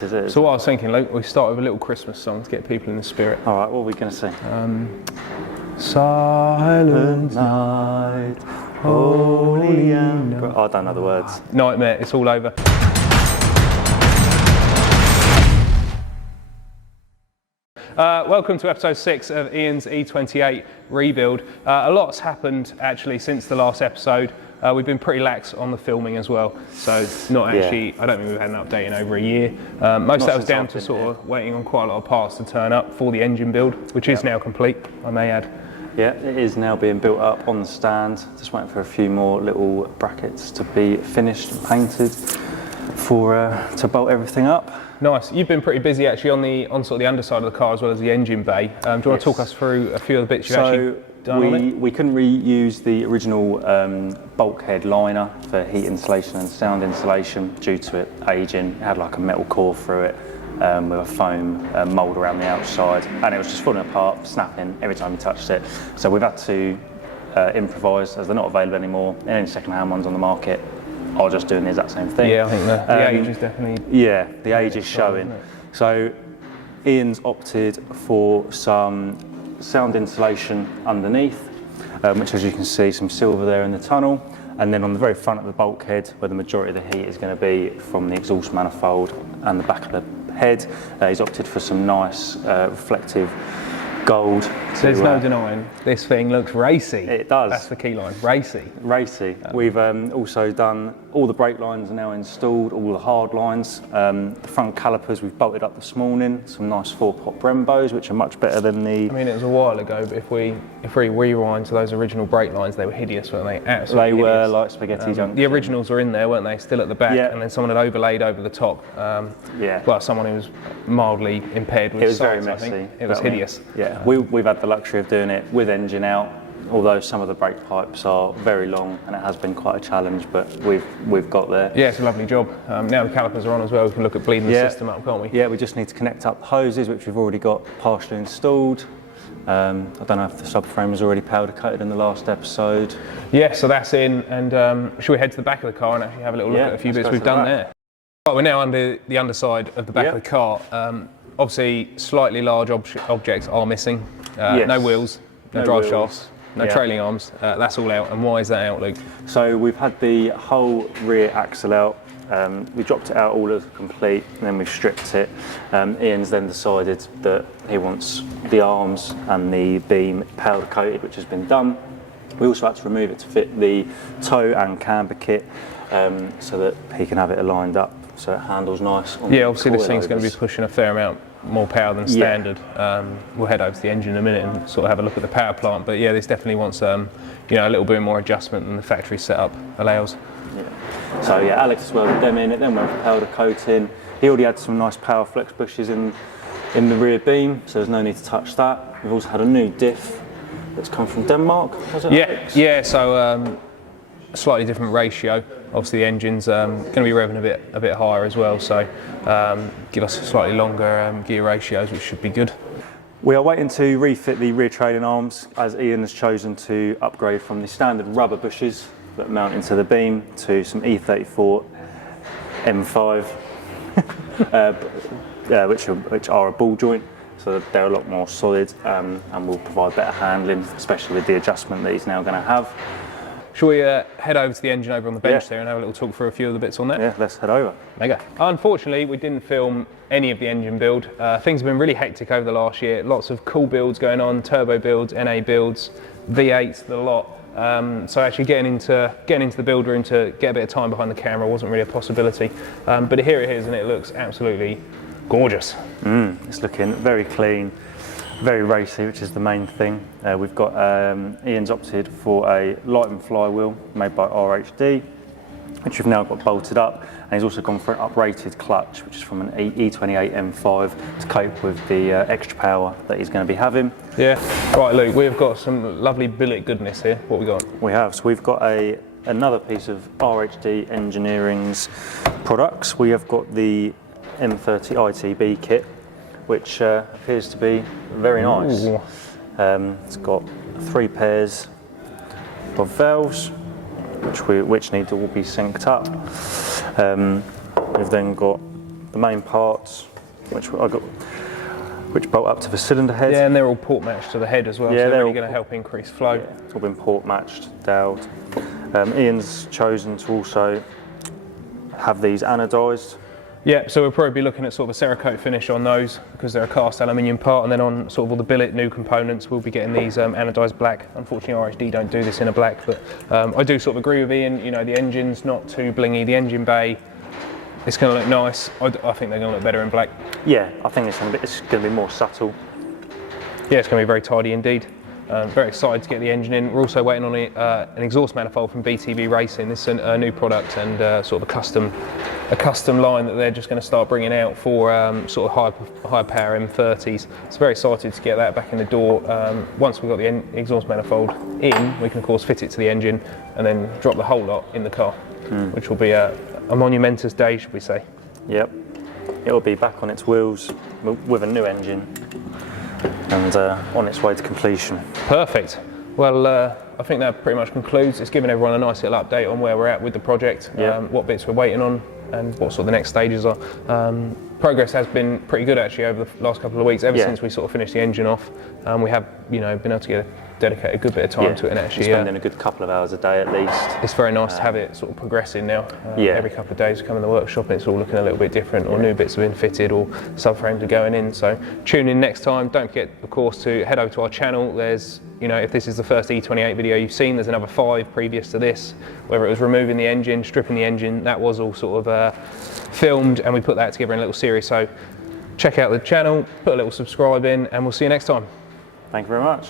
So what I was thinking, Luke, we start with a little Christmas song to get people in the spirit. All right, what are we going to sing? Silent night, holy and... Oh, I don't know the words. Nightmare, it's all over. Welcome to episode 6 of Ian's E28 rebuild. A lot's happened actually since the last episode. We've been pretty lax on the filming as well, so not actually, I don't think we've had an update in over a year. Most of that was down to sort of waiting on quite a lot of parts to turn up for the engine build, which is now complete, I may add. Yeah, it is now being built up on the stand. Just waiting for a few more little brackets to be finished and painted to bolt everything up. Nice. You've been pretty busy actually on sort of the underside of the car as well as the engine bay. Do you want to talk us through a few of the bits you've actually done on it? We couldn't reuse the original bulkhead liner for heat insulation and sound insulation due to it aging. It had like a metal core through it with a foam mould around the outside, and it was just falling apart, snapping every time you touched it. So we've had to improvise, as they're not available anymore. Any second-hand ones on the market are just doing the exact same thing. Yeah, I think the age is definitely... Yeah, the age is showing. So Ian's opted for some sound insulation underneath, which, as you can see, some silver there in the tunnel, and then on the very front of the bulkhead, where the majority of the heat is going to be from the exhaust manifold and the back of the head, he's opted for some nice reflective gold. There's no denying this thing looks racy. It does. That's the key line, racy. Racy. We've also done all the brake lines are now installed, all the hard lines. The front calipers we've bolted up this morning. Some nice 4-pot Brembos, which are much better than the... I mean, it was a while ago, but if we rewind to those original brake lines, they were hideous, weren't they? Absolutely hideous. Were like spaghetti junction. The originals were in there, weren't they? Still at the back, and then someone had overlaid over the top. Well, someone who was mildly impaired with sight, very messy. I think. It was hideous. Yeah, we've had the luxury of doing it with engine out, although some of the brake pipes are very long and it has been quite a challenge, but we've got there. Yeah, it's a lovely job. Now the calipers are on as well, we can look at bleeding the system up, can't we? Yeah, we just need to connect up the hoses, which we've already got partially installed. I don't know if the subframe was already powder coated in the last episode. Yeah, so that's in, and should we head to the back of the car and actually have a little look at a few bits we've done there? Right, we're now under the underside of the back of the car. Obviously, slightly large objects are missing. No wheels, no drive shafts, no trailing arms. That's all out. And why is that out, Luke? So we've had the whole rear axle out. We dropped it out all as complete, and then we've stripped it. Ian's then decided that he wants the arms and the beam powder coated, which has been done. We also had to remove it to fit the toe and camber kit, so that he can have it aligned up so it handles nice. Yeah, obviously this thing's going to be pushing a fair amount more power than standard. We'll head over to the engine in a minute and sort of have a look at the power plant, but yeah, this definitely wants a little bit more adjustment than the factory setup allows. Yeah. So yeah, Alex has welded them in, it then went for powder coating. He already had some nice power flex bushes in the rear beam, so there's no need to touch that. We've also had a new diff that's come from Denmark, has it? Yeah, so a slightly different ratio. Obviously the engine's going to be revving a bit higher as well, so give us slightly longer gear ratios, which should be good. We are waiting to refit the rear trailing arms, as Ian has chosen to upgrade from the standard rubber bushes that mount into the beam to some E28 M5, which are a ball joint, so they're a lot more solid and will provide better handling, especially with the adjustment that he's now going to have. Shall we head over to the engine over on the bench there and have a little talk through a few of the bits on there? Yeah, let's head over. Mega. Unfortunately, we didn't film any of the engine build. Things have been really hectic over the last year. Lots of cool builds going on, turbo builds, NA builds, V8s, the lot. So actually getting into the build room to get a bit of time behind the camera wasn't really a possibility. But here it is, and it looks absolutely gorgeous. It's looking very clean. Very racy, which is the main thing. We've got Ian's opted for a Lighten flywheel made by RHD, which we've now got bolted up, and he's also gone for an uprated clutch, which is from an E28 M5 to cope with the extra power that he's going to be having. Yeah. Right, Luke, we've got some lovely billet goodness here. What we got? We have. So we've got another piece of RHD Engineering's products. We have got the M30 ITB kit, which appears to be very nice. It's got 3 pairs of valves, which need to all be synced up. We've then got the main parts, which bolt up to the cylinder head. Yeah, and they're all port matched to the head as well, Yeah, so they're really going to help increase flow. Yeah, it's all been port matched, doweled. Ian's chosen to also have these anodised. Yeah, so we'll probably be looking at sort of a Cerakote finish on those because they're a cast aluminium part, and then on sort of all the billet new components we'll be getting these anodised black. Unfortunately RHD don't do this in a black, but I do sort of agree with Ian, you know, the engine's not too blingy, the engine bay, it's going to look nice. I think they're going to look better in black. Yeah, I think it's going to be more subtle. Yeah, it's going to be very tidy indeed. Very excited to get the engine in. We're also waiting on an exhaust manifold from BTB Racing. This is a new product and sort of a custom line that they're just going to start bringing out for sort of high power M30s. So very excited to get that back in the door. Once we've got the exhaust manifold in, we can of course fit it to the engine and then drop the whole lot in the car, which will be a monumentous day, should we say. Yep, it'll be back on its wheels with a new engine and on its way to completion. Perfect. Well, I think that pretty much concludes. It's given everyone a nice little update on where we're at with the project, what bits we're waiting on, and what sort of the next stages are. Progress has been pretty good actually over the last couple of weeks, ever since we sort of finished the engine off. We have, you know, been able to dedicate a good bit of time to it, and actually spending a good couple of hours a day at least. It's very nice to have it sort of progressing now. Every couple of days we come in the workshop and it's all looking a little bit different, or new bits have been fitted, or subframes are going in. So tune in next time. Don't forget, of course, to head over to our channel. There's, you know, if this is the first E28 video you've seen, there's another 5 previous to this. Whether it was removing the engine, stripping the engine, that was all sort of filmed, and we put that together in a little series. So check out the channel, put a little subscribe in, and we'll see you next time. Thank you very much.